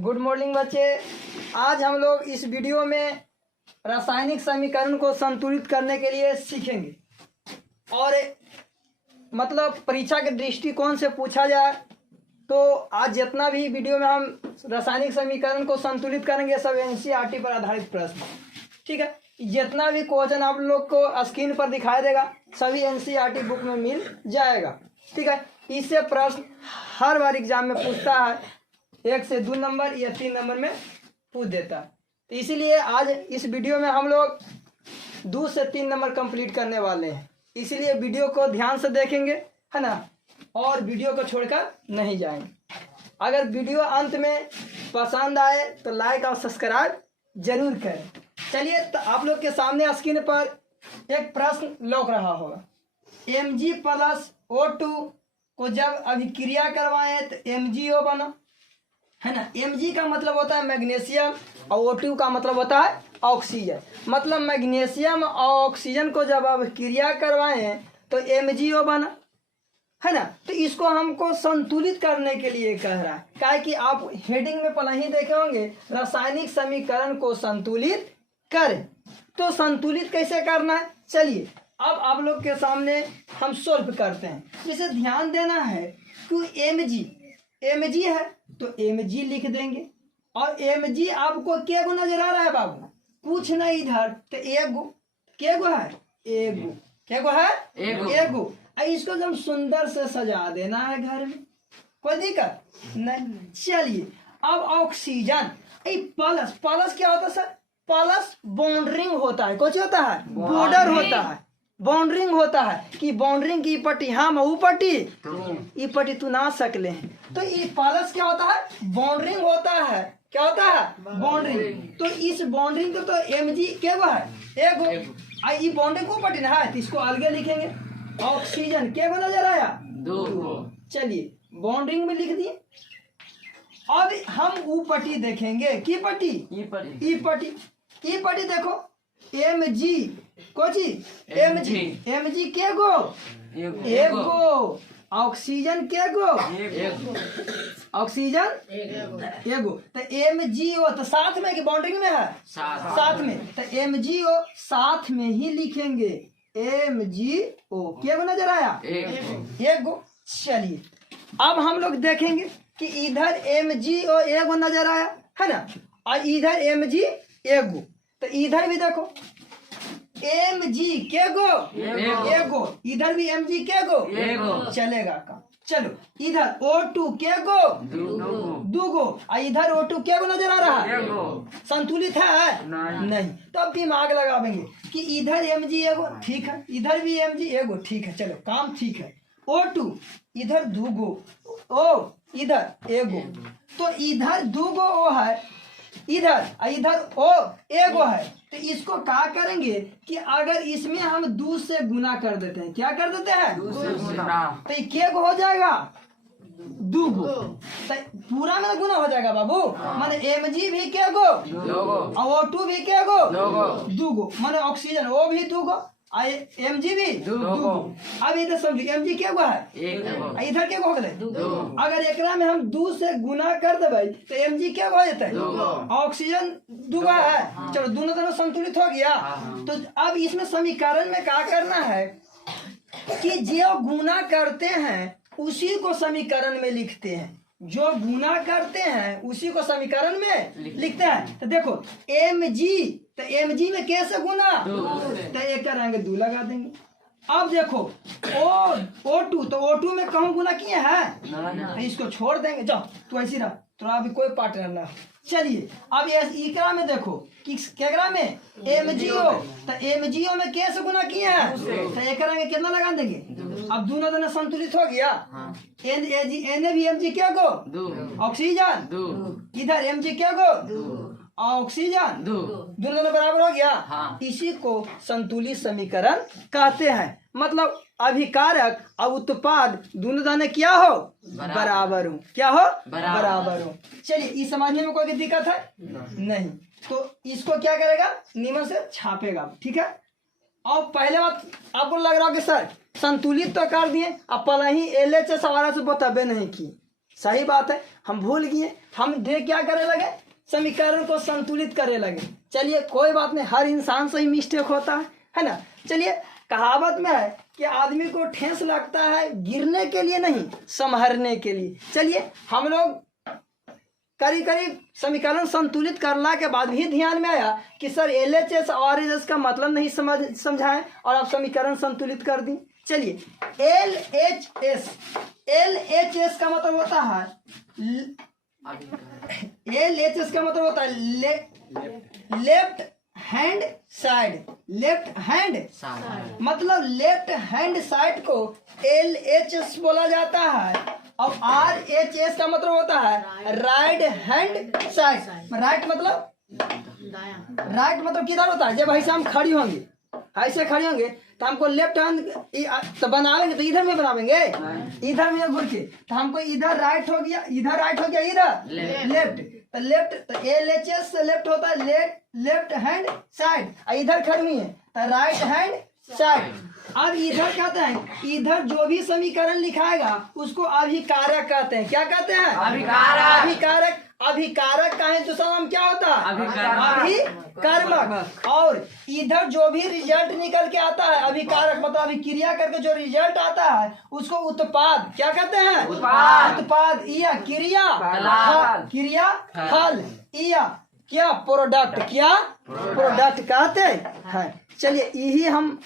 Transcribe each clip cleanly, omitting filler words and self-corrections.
Good morning बच्चे। आज हम लोग इस वीडियो में रासायनिक समीकरण को संतुलित करने के लिए सीखेंगे और मतलब परीक्षा के दृष्टिकोण से पूछा जाए तो आज जितना भी वीडियो में हम रासायनिक समीकरण को संतुलित करेंगे सब एनसीईआरटी पर आधारित प्रश्न, ठीक है। जितना भी क्वेश्चन आप लोग को स्क्रीन पर दिखाई देगा सभी एनसीईआरटी बुक में मिल जाएगा, ठीक है। इससे प्रश्न हर बार एग्जाम में पूछता है, 1 से 2 नंबर या 3 नंबर में पूछ देता है। तो इसीलिए आज इस वीडियो में हम लोग 2 से 3 नंबर कंप्लीट करने वाले हैं, इसीलिए वीडियो को ध्यान से देखेंगे, है ना, और वीडियो को छोड़कर नहीं जाएंगे। अगर वीडियो अंत में पसंद आए तो लाइक और सब्सक्राइब जरूर करें। चलिए, तो आप लोग के सामने स्क्रीन पर एक प्रश्न लौक रहा होगा। Mg+O2 को जब अभिक्रिया करवाएं तो MgO बना, है ना। Mg का मतलब होता है मैग्नीशियम और O2 का मतलब होता है ऑक्सीजन। मतलब मैग्नीशियम और ऑक्सीजन को जब अभिक्रिया करवाएं तो MgO बना, है ना। तो इसको हमको संतुलित करने के लिए कह रहा है, क्या कि आप हेडिंग में पहले ही देखे होंगे रासायनिक समीकरण को संतुलित करें। तो संतुलित कैसे करना है, चलिए अब आप लोग के सामने हम सॉल्व करते हैं। जिसे ध्यान देना है कि Mg है तो Mg लिख देंगे और Mg आपको क्या गो नजर आ रहा है बाबू, कुछ नहीं इधर तो एगो, क्या गो है एगो, क्या गो है एगो। इसको हम सुंदर से सजा देना है घर में, कोई दिक्कत नहीं। चलिए अब ऑक्सीजन प्लस, प्लस क्या होता है सर, प्लस बॉन्डरिंग होता है, कुछ होता है बॉर्डर होता है, बाउंड्रिंग होता है कि बाउंड्रिंग की पट्टी हम ऊ पट्टी ई पट्टी तू ना सकले हैं। तो ये प्लस क्या होता है, बाउंड्रिंग होता है, क्या होता है बाउंड्रिंग। तो इस बाउंड्रिंग को तो Mg क्या वो है एगो, ये बाउंड्रिंग को पट्टी ना है तो इसको अलगे लिखेंगे। ऑक्सीजन क्या को नजर आया, 2। चलिए बाउंड्रिंग में लिख दिए। अब हम ऊ पट्टी देखेंगे, की पट्टी ई पट्टी देखो Mg कोची Mg के गो एगो, ऑक्सीजन के गो ऑक्सीजन एगो। तो MgO तो साथ में की बाउंड्री में है, साथ में, तो MgO साथ में ही लिखेंगे MgO, क्या गो नजर आया एगो। चलिए अब हम लोग देखेंगे कि इधर MgO एगो नजर आया, है ना, और इधर Mg एगो। तो इधर भी देखो Mg के गो एगो, इधर भी Mg के गो एगो, चलेगा काम। चलो इधर O2 के गो दूगो और इधर O2 के गो नजर आ रहा है, संतुलित है नहीं। तो अब दिमाग लगावेंगे कि इधर Mg एगो ठीक है, इधर भी Mg एगो ठीक है, चलो काम ठीक है। O2 इधर दूगो, O इधर एगो, तो इधर दूगो O है इधर O एगो है। तो इसको क्या करेंगे कि अगर इसमें हम 2 से गुना कर देते हैं, क्या कर देते हैं 2 से गुना, तो ये क्या हो जाएगा 2 गो, तो पूरा में गुना हो जाएगा बाबू। माने Mg भी क्या गो और O2 भी क्या गो 2 गो, माने ऑक्सीजन O भी 2 गो Mg भी 2 गो। अब इधर समझिए Mg क्या हुआ है इधर क्या हो गए 2। अगर एकरा में हम 2 से गुना कर देवे तो Mg क्या हो जाता है ऑक्सीजन 2 है। चलो दोनों तरफ संतुलित हो गया। तो अब इसमें समीकरण में क्या करना है कि जो गुना करते हैं उसी को समीकरण में लिखते हैं, जो गुना करते हैं उसी को समीकरण में लिखते हैं। तो देखो Mg, तो Mg में कैसे गुना, तो एक करेंगे 2 लगा देंगे। अब देखो O2, तो O2 में कहूँ गुना किए हैं, तो इसको छोड़ देंगे, जाओ तो ऐसी रहा, तो अभी कोई पार्टनर ना। चलिए अब इकरा में देखो कि केकरा में MgO, तो MgO में कैसे गुना किए हैं, तो एक करेंगे कितना लगा देंगे। अब दोनों दोनों संतुलित हो गया। Na भी Mg क्या गो ऑक्सीजन, इधर Mg क्या गो ऑक्सीजन, दोनों बराबर हो गया। इसी को संतुलित समीकरण कहते हैं। मतलब अभिकारक और उत्पाद दोनों दाने क्या हो बराबर हो, क्या हो बराबर हो। चलिए इस समझने में कोई दिक्कत है नहीं, तो इसको क्या करेगा नियम से छापेगा, ठीक है। और पहले बात आपको लग रहा कि सर संतुलित तो कर दिए, अब पहले ही LHS सवारा से बताबे नहीं की। सही बात है, हम भूल गए, हम देख क्या करे लगे, समीकरण को संतुलित करे लगे। चलिए कोई बात नहीं, हर इंसान से ही मिस्टेक होता है ना। चलिए कहावत में है कि आदमी को ठेस लगता है गिरने के लिए नहीं, संभरने के लिए। चलिए हम लोग करीब करीब समीकरण संतुलित करने के बाद भी ध्यान में आया कि सर LHS और RHS का मतलब नहीं समझाएं और आप समीकरण संतुलित कर दी। चलिए LHS का मतलब होता है LHS का मतलब होता है left hand side. Left hand मतलब लेफ्ट हैंड साइड को LHS बोला जाता है। और RHS का मतलब होता है राइट हैंड साइड। राइट मतलब किधर होता है, जब ऐसे हम खड़ी होंगे, ऐसे खड़ी होंगे तो हमको लेफ्ट हैंड तो बनावेंगे तो इधर में बनावेंगे, इधर में घुर के तो हमको इधर राइट हो गया, इधर राइट हो गया, इधर लेफ्ट। तो लेफ्ट तो LHS से लेफ्ट होता है लेफ्ट हैंड साइड। इधर खड़ी हुई है तो राइट हैंड साइड। अब इधर कहते हैं, इधर जो भी समीकरण लिखाएगा उसको अभिकारक कहते हैं। क्या कहते हैं? अभिकारक। अभिकारक का है दूसरा नाम क्या होता है? अभिकर्मक। और इधर जो भी रिजल्ट निकल के आता है अभिकारक मतलब अभिक्रिया करके जो रिजल्ट आता है उसको उत्पाद क्या कहते हैं? उत्पाद या क्रिया फल या क्या प्रोडक्ट, क्या प्रोडक्ट कहते हैं। चलिए यही हम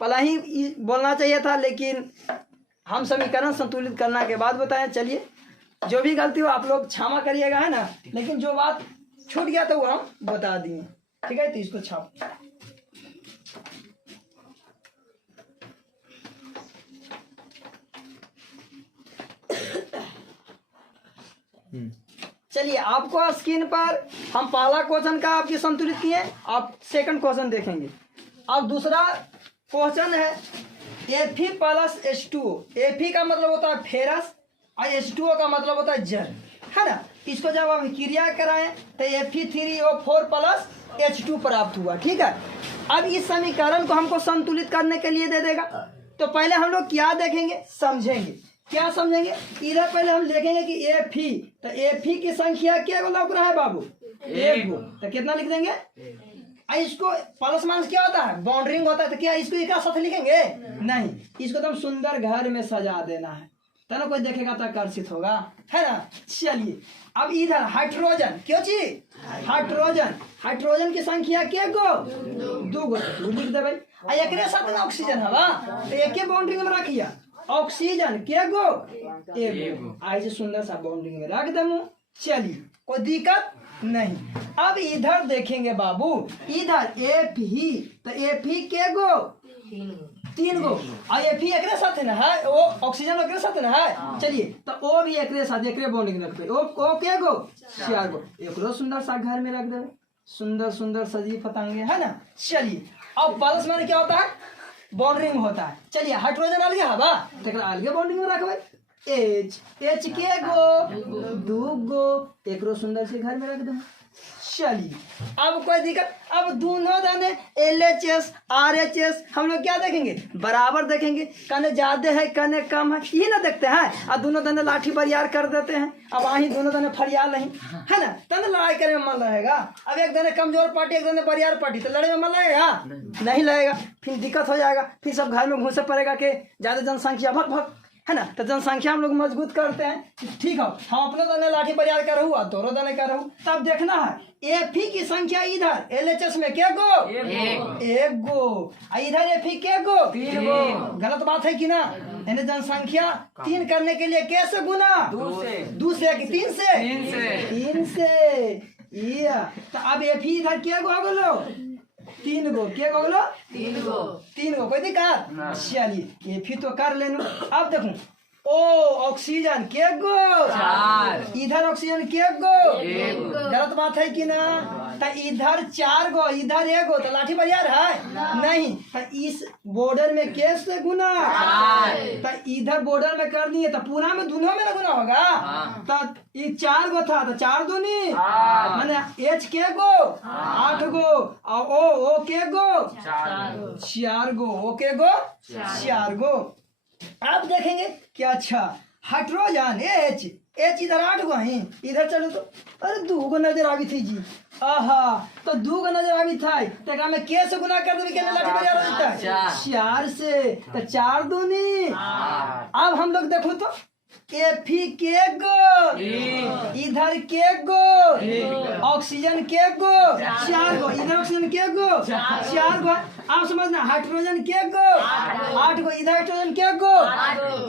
पहला ही बोलना चाहिए था, लेकिन हम समीकरण संतुलित करने के बाद बताएं। चलिए जो भी गलती हो आप लोग क्षमा करिएगा, है ना, लेकिन जो बात छूट गया था वो हम बता दिए। ठीक है, तो इसको छाप। चलिए आपको स्क्रीन पर हम पहला क्वेश्चन का आपकी संतुलित किए, आप सेकंड क्वेश्चन देखेंगे। अब दूसरा क्वेश्चन है Fe प्लस H2O। Fe का मतलब होता है फेरस और H2O का मतलब होता है जल, है ना। इसको जब हम क्रिया कराएं तो Fe3O4 प्लस H2 प्राप्त हुआ। ठीक है, अब इस समीकरण को हमको संतुलित करने के लिए दे देगा। तो पहले हम लोग क्या देखेंगे, समझेंगे। क्या समझेंगे? इधर पहले हम देखेंगे कि Fe, तो Fe की संख्या क्या लग रहा है बाबू? एक गो। तो कितना लिख देंगे? इसको प्लस माइनस क्या होता है? बाउंड्रिंग होता है। तो क्या इसको एक साथ लिखेंगे? नहीं, इसको तो हम सुंदर घर में सजा देना है, तो ना कोई देखेगा तो आकर्षित होगा, है ना। चलिए अब इधर हाइड्रोजन, क्यों चीज? हाइड्रोजन की संख्या क्या गो? दो गो। तो लिख दे भाई। एक साथ ना ऑक्सीजन हवा, तो एक बाउंड्री में रखिया। ऑक्सीजन क्या गो? एक गो। ऐसे सुंदर सा बाउंड्री में रख दे। चलिए कोई दिक्कत नहीं। अब इधर देखेंगे बाबू, इधर Fe, तो Fe के गो? तीन गो। और Fe एक साथ ना है, वो ऑक्सीजन एक साथ ना है। चलिए तो O भी एक साथ, एक बॉन्डिंग रख पे। ओ के गो? 4 गो। एक सुंदर सा घर में रख दे, सुंदर सुंदर सजी पतंगे, है ना। चलिए अब प्लस में क्या होता है? बॉन्डिंग होता है। चलिए हाइड्रोजन अलगे हवा, तो अलगे बॉन्डिंग में रखबे। H के गो? 2 गो। एक सुंदर से घर में रख दो। चलिए अब कोई दिक्कत? अब दोनों दाने LHS RHS हम लोग क्या देखेंगे? बराबर देखेंगे। कने ज्यादा है कने कम है, ये ना देखते हैं। और दोनों दाने लाठी बरियार कर देते हैं। अब वहीं दोनों दाने फरियाल नहीं, है ना, तब लड़ाई करने में मन लगेगा। अब एक दाने कमजोर पार्टी, एक दाने बरियार पार्टी, तो लड़ाई में मन लगेगा? नहीं लगेगा। फिर दिक्कत हो जाएगा, फिर सब घर में घुसे पड़ेगा कि ज्यादा जनसंख्या भग भग, है ना। तो जनसंख्या हम लोग मजबूत करते हैं। ठीक है, हम अपने दाने लाठी बरियार कर रहू, दोनों दाने कर रहू। तब देखना है Fe की संख्या इधर LHS में क्या गो? एक गो। इधर Fe क्या गो? 3 गो। गलत बात है कि ना? जनसंख्या 3 करने के लिए कैसे गुना? 2 से कि 3 से। तो अब Fe इधर क्या गो बोलो? 3 गो। क्या बोलो? 3 गो। कोई दिक्कत? चलिए Fe तो कर लेना। अब देखो ओ ऑक्सीजन के गो, इधर ऑक्सीजन के गो, गलत बात है कि ना। तो इधर 4 गो, इधर 1 गो, तो लाठी बरियार है नहीं। तो इस बॉर्डर में कैसे गुना, तो इधर बॉर्डर में कर दिए तो पूरा में दोनों में ना गुना होगा। तो ये 4 गो था तो 4 दूनी माने एच के गो 8 गो, और ओ के गो 4 गो, ओ के गो 4 गो। आप देखेंगे कि अच्छा हाइड्रोजन एच इधर 8 गो है, इधर चलो तो अरे 2 गो नजर आवी थी जी। आहा तो 2 गो नजर आवी था तो में के से गुना कर देबे के लाठी बजा रहता है 4 से, तो 4 दूनी। अब हम लोग देखो तो एफी के गो, इधर के गो, ऑक्सीजन के गो 4 गो, इधर ऑक्सीजन के गो 4 गो। आप समझना हाइड्रोजन के गो 8 गो, इधर हाइड्रोजन के गो,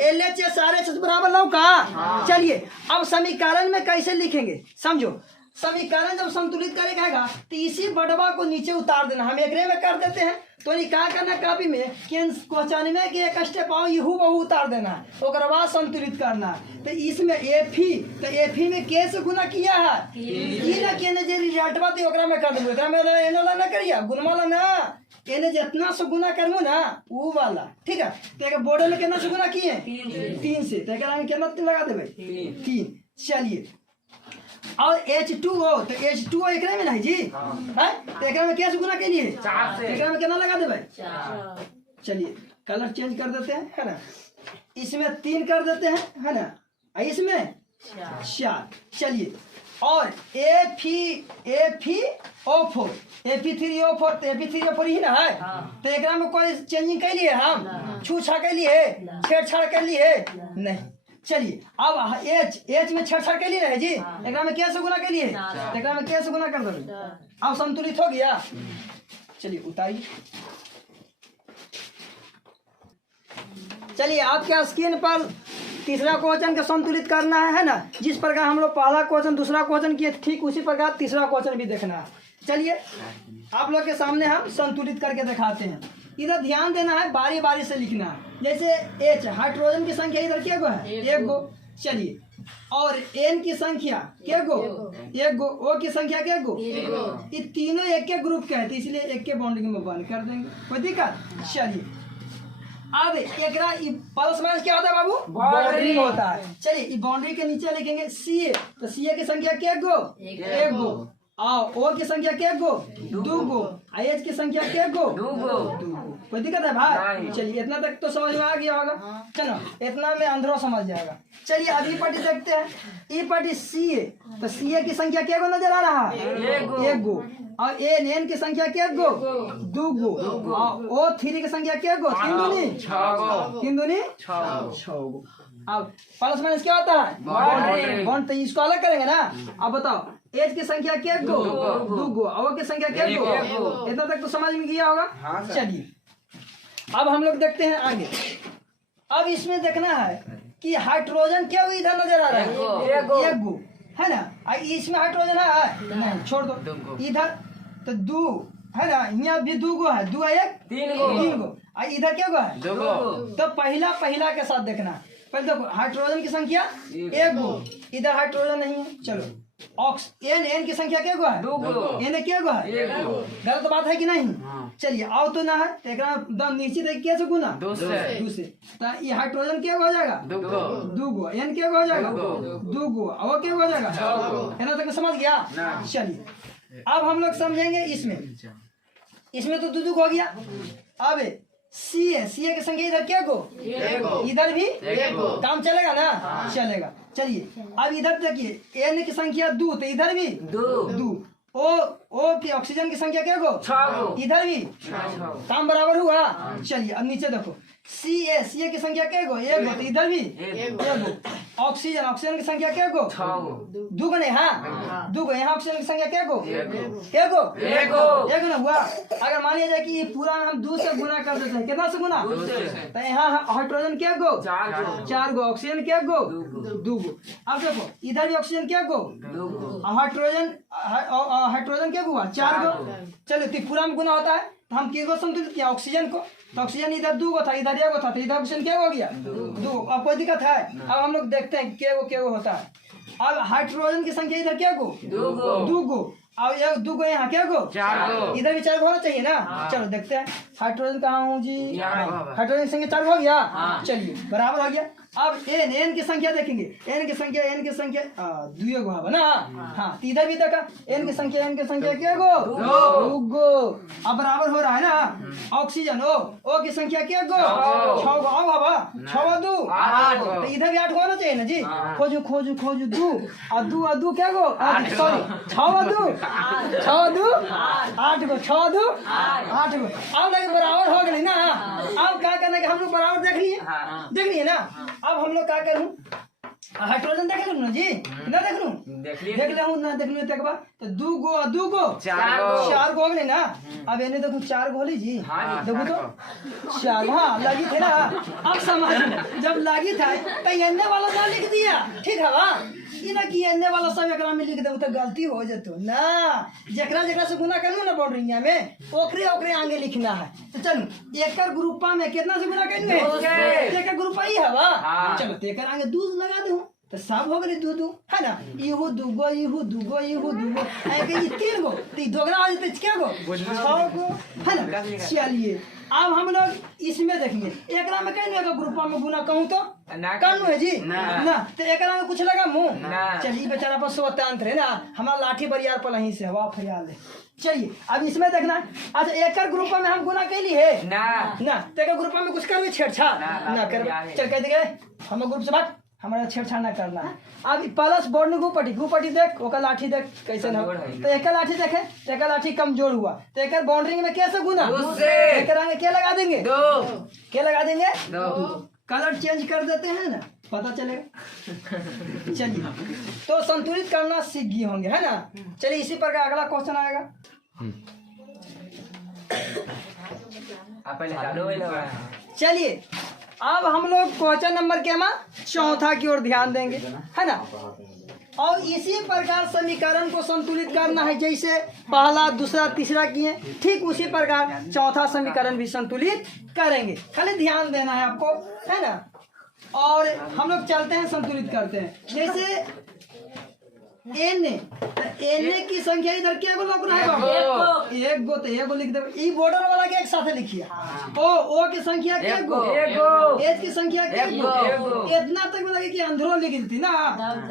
LH सारे से बराबर लो का। चलिए अब समीकरण में कैसे लिखेंगे समझो। समीकरण जब संतुलित करेगा तो इसी बटवा को नीचे उतार देना। हम एकरे में कर देते हैं तो ये क्या करना कॉपी में क्वेश्चन में कि एक स्टेप आओ यहू बहु उतार देना, ओकर बाद संतुलित करना। तो इसमें एफी, तो एफी में के से गुना किया है ई ना के ने जे रिजल्ट बात ओकरा में कर देबो, एकरा में एनोला ना करिया गुणमाला ना, एने जितना से गुना करमु ना वो वाला, ठीक है। तो एक बोर्ड में कितना से गुना किए 3 से, तो एकरा में कितना लगा देबे 3। चलिए और H2O, तो H2O एकरे में नहीं जी है, तो एकरा में कैसे गुना के लिए 4 से, एकरा में कितना लगा देबे 4। चलिए कलर चेंज कर देते हैं है ना, इसमें 3 कर देते हैं है ना, इसमें 4। चलिए और Fe3O4 तो Fe3O4 ही ना है। तो एकरा में कोई चेंजिंग कर लिए हम छूछा कर लिए छेड़छाड़ कर लिए नहीं। चलिए अब एच में छेड़छाड़ के लिए रहे जी, एकरा में कैसे गुना के लिए, एकरा में कैसे गुना कर दो, अब संतुलित हो गया। चलिए उतारिए। चलिए आपके स्क्रीन पर तीसरा क्वेश्चन का संतुलित करना है ना, जिस प्रकार हम लोग पहला क्वेश्चन दूसरा क्वेश्चन किए ठीक उसी प्रकार तीसरा क्वेश्चन भी देखना है। चलिए आप लोग के सामने हम संतुलित करके दिखाते हैं। इधर ध्यान देना है, बारी बारी से लिखना है। जैसे H हाइड्रोजन की संख्या इधर क्या गो है 1 गो। चलिए और N की संख्या क्या गो 1 गो, O की संख्या क्या गो, ये तीनों एक के ग्रुप के हैं तो इसलिए एक के बाउंड्री में बंद कर देंगे, कोई दिक्कत। चलिए अब एकरा प्लस माइनस क्या होता है बाबू, बाउंड्री होता है। चलिए इस बाउंड्री के नीचे लिखेंगे CA, तो CA की संख्या क्या गो 1 गो, और O की संख्या क्या गो 2 गो, H की संख्या क्या गो 2 गो। कोई दिक्कत है भाई। चलिए इतना तक तो समझ में आ गया होगा, चलो इतना में अंदरों समझ जाएगा। चलिए अभी पार्टी देखते हैं, ई पार्टी CA, तो CA की संख्या क्या गो नजर आ रहा है 1 गो, और N की संख्या क्या गो 2 गो, और O3 की संख्या क्या गो 3 दूनी 6 गो। अब प्लस माइनस क्या होता है बॉन्ड, तो इसको अलग करेंगे ना। अब बताओ H की संख्या क्या गो 2 गो, और की संख्या क्या गो, इतना तक तो समझ में गया होगा। चलिए अब हम लोग देखते हैं आगे। अब इसमें देखना है कि हाइड्रोजन क्या इधर नजर आ रहा है 1 गो है ना, इसमें हाइड्रोजन है नहीं, छोड़ दो इधर, तो 2 है ना, यहाँ भी 2 गो है, 2 1 3 गो, इधर क्या गो है 2 गो। तो पहला के साथ देखना, पहले देखो हाइड्रोजन की संख्या 1 गो, इधर हाइड्रोजन नहीं है। चलो N की संख्या क्या गो है 2 गो, N क्या गो है 1 गो, गलत बात है कि नहीं। चलिए आओ तो ना है, एकदम नीचे देख कैसे गुना 2 से, तो ये हाइड्रोजन क्या हो जाएगा 2 गो, N क्या हो जाएगा 2 गो, और क्या हो जाएगा 6 गो। है ना, तक समझ गया। चलिए अब हम लोग समझेंगे इसमें तो 2 हो गया। अब CA की संख्या इधर क्या गो, इधर भी काम चलेगा ना, चलेगा। चलिए अब इधर देखिए N की संख्या 2, तो इधर भी 2, O की ऑक्सीजन की संख्या क्या गो 6, इधर भी काम बराबर हुआ। चलिए अब नीचे देखो CA की संख्या क्या गो 1 गो, तो इधर भी 1 गो, ऑक्सीजन की संख्या क्या गो 2 गो नहीं, हाँ 2 गो, यहाँ ऑक्सीजन की संख्या क्या गो 1 गो ना हुआ। अगर मान लिया जाए कि पूरा हम 2 से गुना कर देते हैं, कितना से गुना, तो यहाँ हाइड्रोजन क्या गो 4 गो, ऑक्सीजन क्या गो 2 गो। अब देखो इधर भी ऑक्सीजन क्या गो 2 गो, हाइड्रोजन क्या हुआ 4 गो। चलो तो पूरा में गुना होता है, तो हम किसको संतुलित किया? ऑक्सीजन को। तो ऑक्सीजन इधर 2 गो था, इधर 1 गो था, तो इधर ऑक्सीजन क्या हो गया? 2। अब कोई दिक्कत है? अब हम लोग देखते हैं क्या गो होता है। अब हाइड्रोजन की संख्या इधर क्या गो? 2 गो। अब ये 2 गो, यहाँ क्या गो? 4 गो। इधर भी 4 गो होना चाहिए ना। चलो देखते हैं हाइड्रोजन कहाँ हूँ जी? हाइड्रोजन की संख्या 4 हो गया। चलिए बराबर हो गया। अब एन की संख्या देखेंगे। एन की संख्या 2 गो है ना। हाँ, तो इधर भी देखा एन की संख्या क्या गो? 2 गो। अब बराबर हो रहा है ना। ऑक्सीजन ओ की संख्या क्या गो? 6 गो। आओ बाबा, 6 2 8। तो इधर भी 8 होना चाहिए ना जी। खोजू 2 और 2 क्या गो? सॉरी 6 2 8 गो। 6 2 8 गो। अब लगे बराबर हो गई ना। अब क्या करना है, हम लोग बराबर देख लिए ना। अब हम लोग क्या करूँ? हाइड्रोजन देख लूँ ना जी, ना देख लूँ? देख लूँ ना, देख लूँ तक बाद। तो 2 गो 4 गो हो गए ना। अब इन्हें देखो 4 गो जी। देखो तो 4, हाँ लगी थे ना। अब समझ जब लगी था तो एने वाला ना लिख दिया, ठीक है वाह। ना कि एने वाला सब एकरा में लिख दे तो गलती हो जातो ना। जकरा से गुना करूँ ना बाउंड्रिंग में, ओकरे आगे लिखना है। तो चलो एक ग्रुपा में कितना से गुना करेंगे? एक ग्रुपा ही है वाह। चलो तो एक आगे 2 लगा दूं तो सब हो गए 2 है ना। इहू 2 गो, इहू 2 गो, इहू 2 गो, ऐसे 3 गो। तो दोगरा आ जाते क्या गो? 6 गो है ना। चलिए अब हम लोग इसमें देखेंगे। एक में कहीं ग्रुपा में गुना कहूँ तो कानू है जी ना। तो एक में कुछ लगा मुँह। चलिए बेचारा पर स्वतंत्र है ना। हमारा लाठी बरियार पर यहीं से हवा फरियाल है। चलिए अब इसमें देखना। अच्छा एक ग्रुप में हम गुना कैली है ना। तो एक ग्रुप में कुछ कर छेड़छाड़ ना कर। चल कह देंगे हम ग्रुप से बात, हमारा छेड़छाड़ ना करना है। अब प्लस बोर्ड में गुपटी देख, ओका लाठी देख कैसे ना। तो एक लाठी देखे तो एक लाठी कमजोर हुआ तो एक बाउंड्री में कैसे गुना? एक आगे क्या लगा देंगे? 2। क्या लगा देंगे? 2। कलर चेंज कर देते हैं ना, पता चलेगा। चलिए तो संतुलित करना सीख गए होंगे है ना। चलिए इसी प्रकार अगला क्वेश्चन आएगा। चलिए अब हम लोग क्वेश्चन नंबर के में 4 की ओर ध्यान देंगे है ना। और इसी प्रकार समीकरण को संतुलित करना है, जैसे पहला दूसरा तीसरा किए ठीक उसी प्रकार 4था समीकरण भी संतुलित करेंगे। खाली ध्यान देना है आपको है ना। और हम लोग चलते हैं संतुलित करते हैं। जैसे एन की संख्या इधर क्या गो लग रहा है? 1 गो। तो 1 गो लिख दे। ई बॉर्डर वाला के एक साथ लिखिए। ओ की संख्या क्या गो? 1 गो। एच की संख्या क्या गो? इतना तक में लगे कि अंदरों लिख दी ना।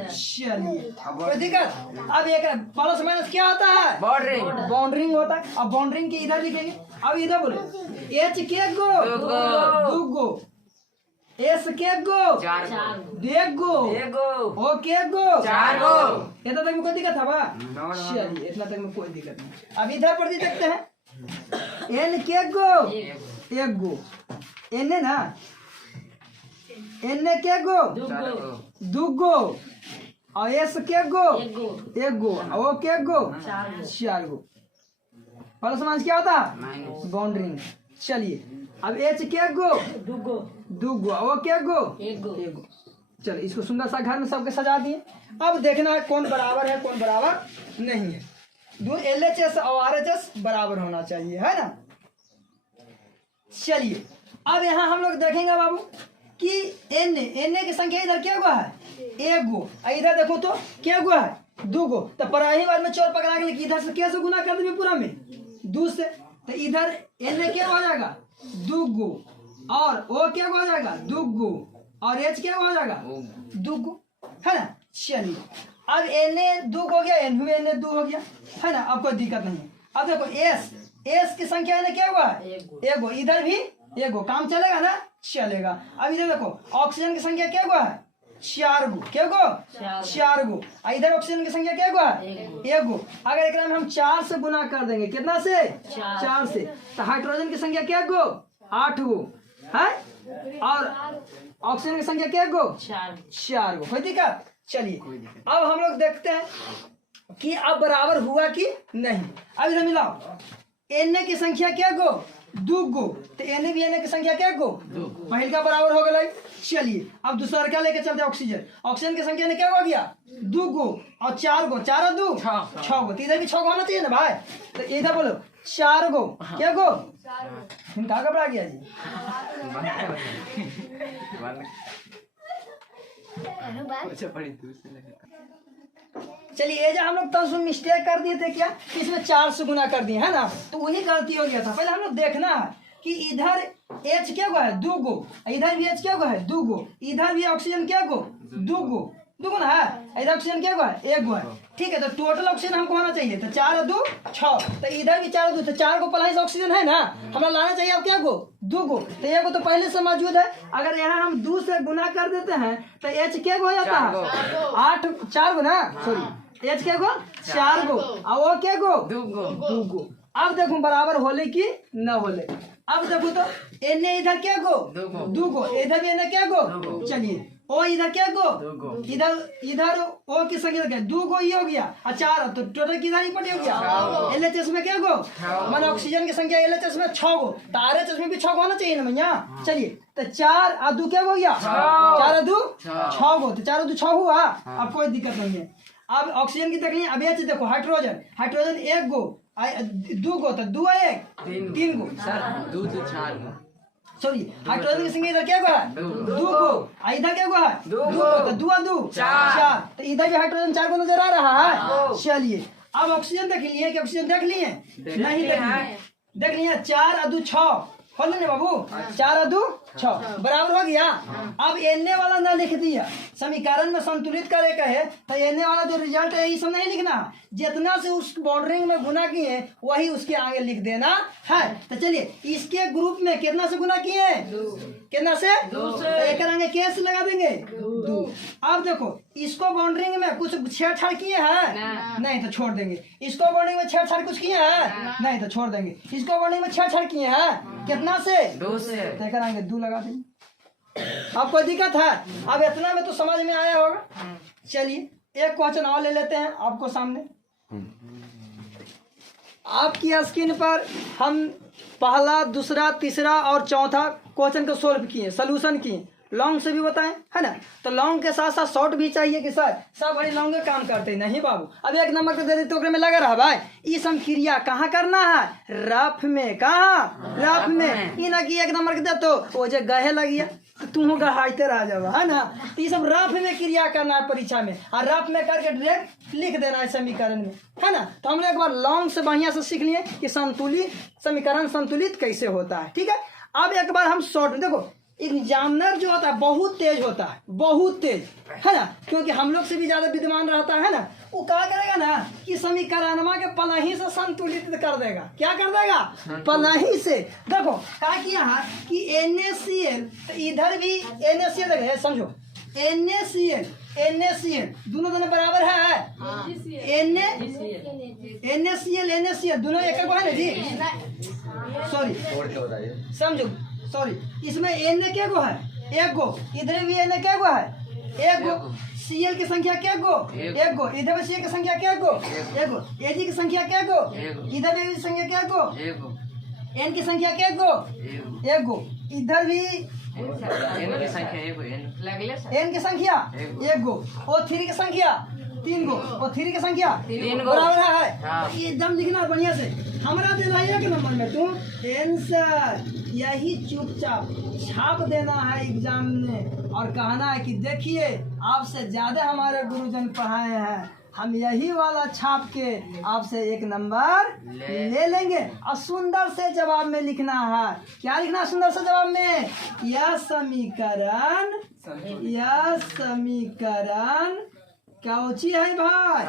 चलिए कोई दिक्कत? अब एक प्लस माइनस क्या होता है? बाउंड्रिंग होता है। अब बाउंड्रिंग के इधर लिखेंगे। अब इधर बोले एच क्या गो? 2 गो। एस के गो? 1 गो। ओ के गो? 4 गो। इतना तक में कोई दिक्कत है बा? चलिए इतना तक में कोई दिक्कत नहीं। अब इधर पर देखते हैं। एन के गो? 1 गो। एन ना एन के गो? 2 गो। और एस के गो? 1 गो। ओ के गो? 4 गो। प्लस माइनस क्या होता? बाउंड्रिंग। चलिए अब एच के गो? 2 गो। ओ के गो? 1 गो। चलो इसको सुंदर सा घर में सबके सजा दिए। अब देखना है कौन बराबर है कौन बराबर नहीं है। दो LHS और RHS बराबर होना चाहिए है ना। चलिए अब यहाँ हम लोग देखेंगे बाबू कि एन की संख्या इधर क्या गो है? 1 गो। इधर देखो तो क्या गो है? 2 गो। तो पराही बार में चोर पकड़ा के इधर से कैसे गुना कर देंगे पूरा में? 2 से। तो इधर एन क्या हो जाएगा? 2 गो। और ओ क्या हो जाएगा? 2 गो। और एच क्या हो जाएगा? 2 गो है ना। चलिए अब एन 2 हो गया, एन 2 हो गया है ना। अब कोई दिक्कत नहीं है। अब देखो एस की संख्या एन क्या हुआ है? 1 गो। इधर भी 1 गो। काम चलेगा ना? चलेगा। अब इधर देखो ऑक्सीजन की संख्या क्या हुआ है? 4 गो। क्या गो? 4 गो। इधर ऑक्सीजन की संख्या क्या हुआ है? 1 गो। अगर एक में हम 4 से गुना कर देंगे कितना से? 4 से। तो हाइड्रोजन की संख्या क्या गो? 8 गो है। और ऑक्सीजन की संख्या क्या गो? 4 गो। कोई दिक्कत? चलिए अब हम लोग देखते हैं कि अब बराबर हुआ कि नहीं। अब इधर मिलाओ। एन की संख्या क्या गो? 2 गो। तो एन भी एन की संख्या क्या गो? 2 गो। पहले का बराबर हो गया। चलिए अब दूसरा क्या लेके चलते हैं? ऑक्सीजन। ऑक्सीजन की संख्या ने क्या हो गया? 2 गो। और 4 गो। 4 और 2 6 गो। तो इधर भी 6 गो होना चाहिए ना भाई। तो इधर बोलो 4 गो क्या गो कहाँ घबरा गया जी। चलिए ये जो हम लोग तो मिस्टेक कर दिए थे क्या कि इसमें 4 से गुना कर दिए है ना, तो वही गलती हो गया था। पहले हम लोग देखना है कि इधर H क्या गो है 2 गो, इधर भी H क्या गो है 2 गो, इधर भी ऑक्सीजन क्या गो 2 गो ना है, इधर ऑक्सीजन क्या गो है 1 गो है। ठीक है, तो टोटल ऑक्सीजन हमको होना चाहिए तो 4 और 2 6, तो इधर भी 4 और 2 तो 4 गो प्लस ऑक्सीजन है ना, हमें लाना चाहिए अब क्या गो 2 गो, तो 1 गो तो पहले से मौजूद है। अगर यहाँ हम 2 से गुना कर देते हैं तो H क्या गो हो जाता है 8 4 गो ना, सॉरी H क्या गो 4 गो और वो क्या गो 2 गो। अब देखो बराबर होले कि न होले। अब देखो तो एने इधर क्या गो 2 गो, इधर भी एने क्या गो, चलिए ओ इधर क्या गो इधर ओ की संख्या क्या 2 गो ये हो गया और 4 तो टोटल किधर ही पड़ी हो गया LHS में क्या गो माने ऑक्सीजन की संख्या LHS में 6 गो, तो RHS में भी 6 गो होना चाहिए ना भैया। चलिए तो 4 और 2 क्या हो गया 4 और 2 6 गो, तो 4 और 2 6 हुआ, अब कोई दिक्कत नहीं है। अब ऑक्सीजन की तकलीफ अब H देखो हाइड्रोजन 1 गो 2 गो तो 2 1 3 गो सर 2 2 4 गो, सॉरी हाइड्रोजन की संख्या इधर क्या गो है 2 गो, इधर क्या गो है 2 गो तो 2 और 2 4, तो इधर भी हाइड्रोजन 4 गो नजर आ रहा है। चलिए अब ऑक्सीजन देख लिए कि ऑक्सीजन देख लिए नहीं देख लिए 4 और 2 6 खोल लेने बाबू 4 और 2 6 बराबर हो गया। अब एने वाला ना लिख दिया, समीकरण में संतुलित करे का है तो एने वाला जो रिजल्ट है ये सब नहीं लिखना, जितना से उस बाउंड्रिंग में गुना किए वही उसके आगे लिख देना है। तो चलिए इसके ग्रुप में कितना से गुना किए कितना से 2 से, तो एक आगे केस लगा देंगे 2। अब देखो इसको बाउंड्रिंग में कुछ छेड़छाड़ किए हैं नहीं तो छोड़ देंगे, इसको बाउंड्रिंग में छेड़छाड़ कुछ किए हैं नहीं तो छोड़ देंगे, इसको बाउंड्रिंग में छेड़छाड़ किए हैं कितना से 2 से, तो आगे 2 लगा देंगे। अब कोई दिक्कत है, अब इतना में तो समझ में आया होगा। चलिए एक क्वेश्चन और ले लेते हैं आपको सामने। आपकी स्क्रीन पर हम पहला दूसरा तीसरा और चौथा क्वेश्चन को सोल्व किए, सोल्यूशन किए, लॉन्ग से भी बताएं है ना, तो लॉन्ग के साथ साथ शॉर्ट भी चाहिए कि सर सब बड़ी लॉन्ग काम करते नहीं बाबू। अब 1 नंबर के दे देते तो में लगा रहा भाई ये सम क्रिया कहाँ करना है रफ में, कहाँ रफ में, ये ना कि 1 नंबर के दे तो वो जो गहे लग गया तो तुम गहाइते रह जाओ है ना, तो ये सब रफ में क्रिया करना है परीक्षा में और रफ में करके डायरेक्ट लिख देना है समीकरण में है ना। तो हम लोग एक बार लॉन्ग से बढ़िया से सीख लिए कि संतुलित समीकरण संतुलित कैसे होता है। ठीक है, अब एक बार हम शॉर्ट में देखो एग्जामिनर जो होता है बहुत तेज होता है, बहुत तेज है ना, क्योंकि हम लोग से भी ज्यादा विद्वान रहता है ना, वो क्या करेगा ना कि समीकरणवा के पलही से संतुलित कर देगा। क्या कर देगा पलही से। देखो क्या किया है कि NaCl, तो इधर भी NaCl देखे समझो NaCl दोनों बराबर है, NaCl दोनों एक को है ना जी, सॉरी समझो सॉरी इसमें एन क्या गो है 1 गो, इधर भी एन क्या गो है 1 गो, Cl की संख्या क्या गो 1 गो, इधर भी Cl की संख्या क्या गो 1 गो, Ag की संख्या क्या गो इधर भी संख्या क्या गो N की संख्या क्या गो 1 गो, इधर भी N की संख्या 1 गो, O3 की संख्या 3 गो, O3 की संख्या 3 गो बराबर है। एकदम लिखना बढ़िया से, हमारा देना है 1 नंबर में तुम आंसर यही चुपचाप छाप देना है एग्जाम में और कहना है कि देखिए आपसे ज्यादा हमारे गुरुजन पढ़ाए हैं, हम यही वाला छाप के आपसे 1 नंबर ले लेंगे। और सुंदर से जवाब में लिखना है, क्या लिखना है सुंदर से जवाब में, यह समीकरण कौची है भाई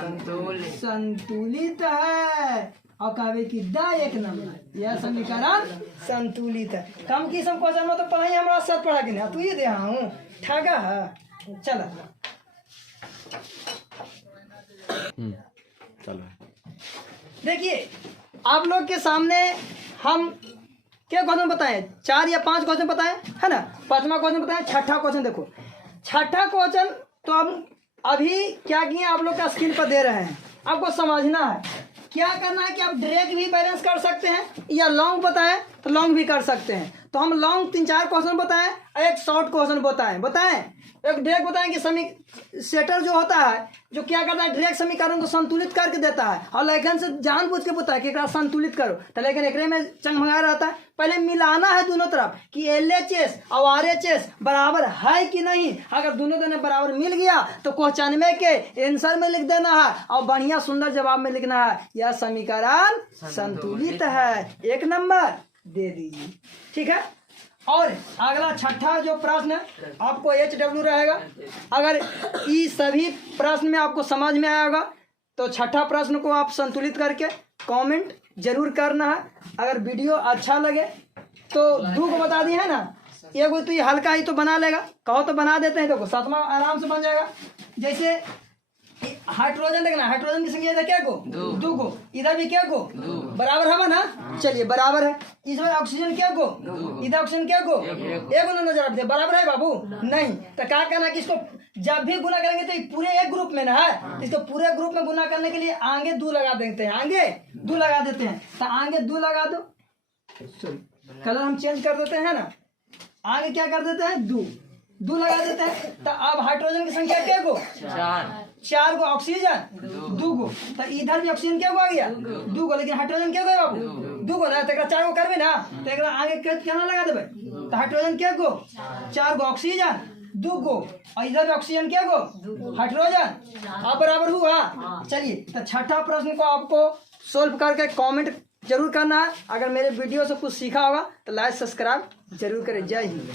संतुलित है, और कहे कि 1 नंबर यह समीकरण संतुलित है। कम की सब क्वेश्चन में तो पढ़ाई हमारा साथ पढ़ा कि नहीं, तू ये दे हूँ ठगा है। चलो देखिए आप लोग के सामने हम क्या क्वेश्चन बताए 4 या 5 क्वेश्चन बताए है ना, 5वां क्वेश्चन बताए, 6ठा क्वेश्चन देखो 6ठा क्वेश्चन तो हम अभी क्या किए आप लोग का स्क्रीन पर दे रहे हैं, आपको समझना है क्या करना है कि आप डायरेक्ट भी बैलेंस कर सकते हैं या लॉन्ग बताएं तो लॉन्ग भी कर सकते हैं। तो हम लॉन्ग 3-4 क्वेश्चन बताएं, एक शॉर्ट क्वेश्चन बताएं एक डायरेक्ट बताएं कि सेटर जो होता है जो क्या करता है डायरेक्ट समीकरण को संतुलित करके देता है और लेकिन से जानबूझ के बताया कि एकरा संतुलित करो तो लेकिन एकरे में चंगमगा रहता है। पहले मिलाना है दोनों तरफ कि LHS और RHS बराबर है कि नहीं। अगर दोनों दोनों बराबर मिल गया तो क्वेश्चन में के आंसर में लिख देना है और बढ़िया सुंदर जवाब में लिखना है यह समीकरण संतुलित है, 1 नंबर दे दीजिए। ठीक है। और अगला छठा जो प्रश्न आपको HW रहेगा। अगर ये सभी प्रश्न में आपको समझ में आएगा तो छठा प्रश्न को आप संतुलित करके कमेंट जरूर करना है। अगर वीडियो अच्छा लगे तो 2 को बता दिए है ना, एगो तो ये हल्का ही तो बना लेगा, कहो तो बना देते हैं, देखो 7वां आराम से बन जाएगा। जैसे हाइड्रोजन देखना, हाइड्रोजन की संख्या इधर क्या को 2 को, इधर भी क्या को बराबर है ना, चलिए बराबर है। इसमें ऑक्सीजन क्या को, इधर ऑक्सीजन क्या को, एक नजर आते बराबर है बाबू नहीं। तो क्या करना कि इसको जब भी गुना करेंगे तो ये पूरे एक ग्रुप में ना है, इसको पूरे ग्रुप में गुना करने के लिए आगे 2 लगा देते हैं, आगे 2 लगा देते हैं। तो आगे 2 लगा दो, कलर हम चेंज कर देते हैं ना, आगे क्या कर देते हैं 2 लगा देते हैं। तो अब हाइड्रोजन की संख्या क्या को 4 को, ऑक्सीजन 2 को, तो इधर भी ऑक्सीजन क्या को आ गया 2 को, लेकिन हाइड्रोजन क्या को है बाबू 2 को ना, तो 4 को करबे ना तो आगे कितना लगा देबे। तो हाइड्रोजन क्या को 4 को, ऑक्सीजन 2 को, और इधर भी ऑक्सीजन क्या को हाइड्रोजन, अब बराबर हुआ। चलिए तो छठा प्रश्न को आपको सोल्व करके कमेंट जरूर करना है। अगर मेरे वीडियो से कुछ सीखा होगा तो लाइक सब्सक्राइब जरूर करें। जय हिंद।